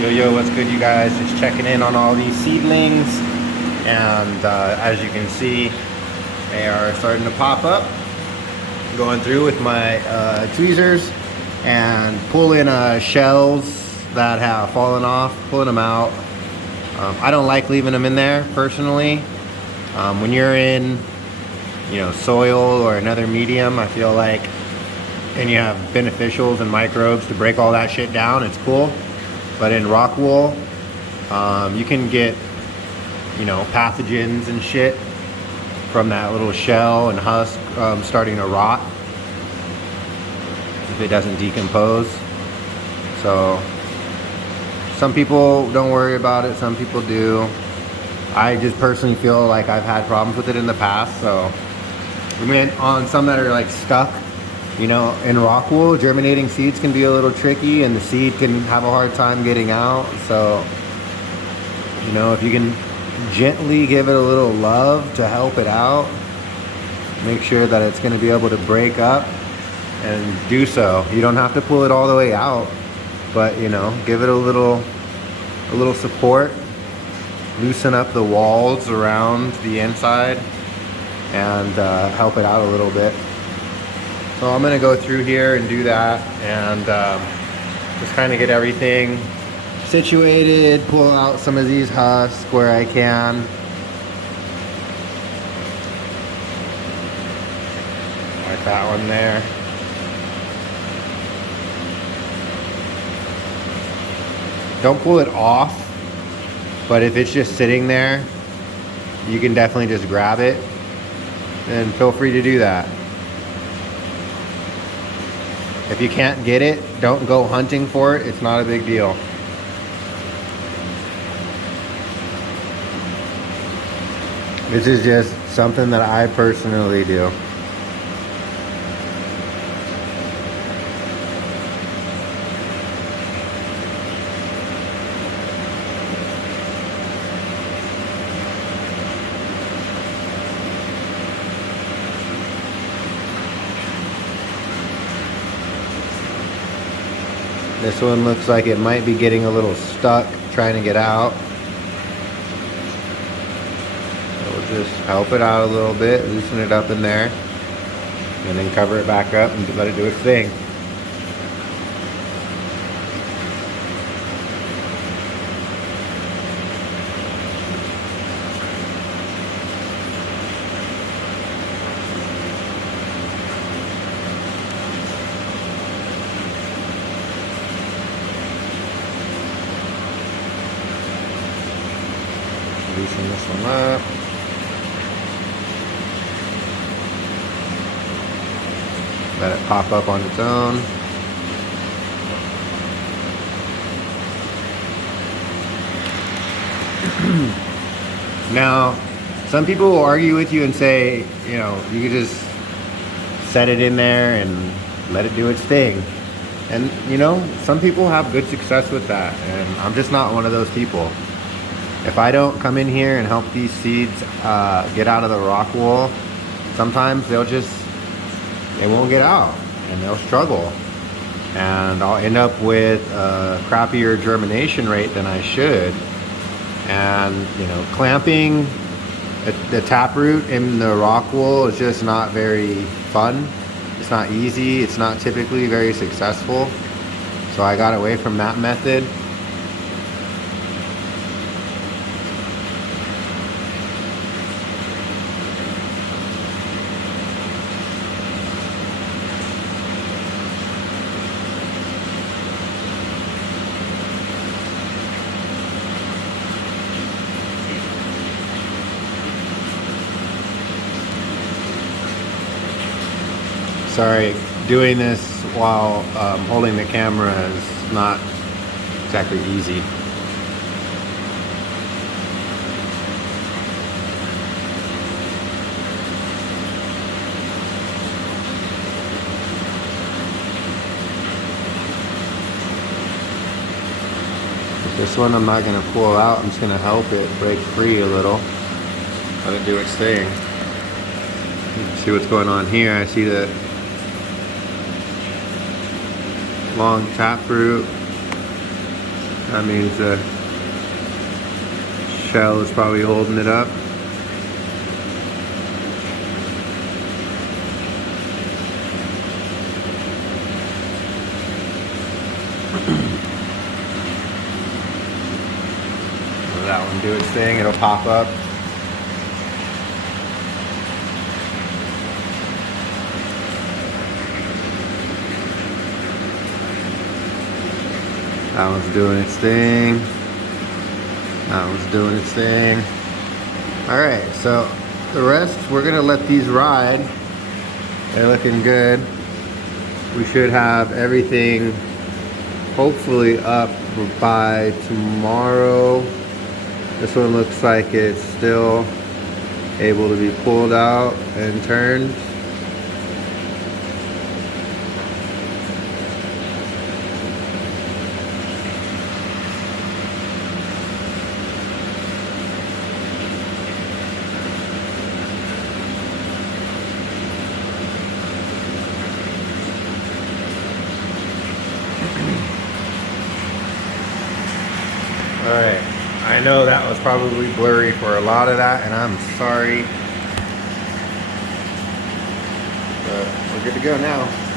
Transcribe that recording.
Yo, what's good, you guys? Just checking in on all these seedlings, and as you can see, they are starting to pop up. Going through with my tweezers and pulling shells that have fallen off, pulling them out. I don't like leaving them in there personally. When you're in, soil or another medium, I feel like, and you have beneficials and microbes to break all that shit down, it's cool. But in rock wool, you can get, pathogens and shit from that little shell and husk starting to rot if it doesn't decompose. So some people don't worry about it, some people do. I just personally feel like I've had problems with it in the past, so we went on some that are like stuck. In rock wool, germinating seeds can be a little tricky and the seed can have a hard time getting out. So, if you can gently give it a little love to help it out, make sure that it's going to be able to break up and do so. You don't have to pull it all the way out, but give it a little support, loosen up the walls around the inside, and help it out a little bit. So I'm going to go through here and do that, and just kind of get everything situated, pull out some of these husks where I can. Like that one there. Don't pull it off, but if it's just sitting there, you can definitely just grab it, and feel free to do that. If you can't get it, don't go hunting for it. It's not a big deal. This is just something that I personally do. This one looks like it might be getting a little stuck trying to get out. So we'll just help it out a little bit, loosen it up in there, and then cover it back up and let it do its thing. Loosen this one up. Let it pop up on its own. Now, some people will argue with you and say, you could just set it in there and let it do its thing. And, some people have good success with that, and I'm just not one of those people. If I don't come in here and help these seeds get out of the rock wool, sometimes they won't get out and they'll struggle. And I'll end up with a crappier germination rate than I should. And, clamping the taproot in the rock wool is just not very fun. It's not easy. It's not typically very successful. So I got away from that method. Sorry, doing this while holding the camera is not exactly easy. This one I'm not going to pull out, I'm just going to help it break free a little. Let it do its thing. See what's going on here. I see the long taproot That means the shell is probably holding it up. Let that one do its thing, it'll pop up. That one's doing its thing. That one's doing its thing. Alright, so the rest, we're gonna let these ride. They're looking good. We should have everything hopefully up by tomorrow. This one looks like it's still able to be pulled out and turned. Alright, I know that was probably blurry for a lot of that, and I'm sorry. But we're good to go now.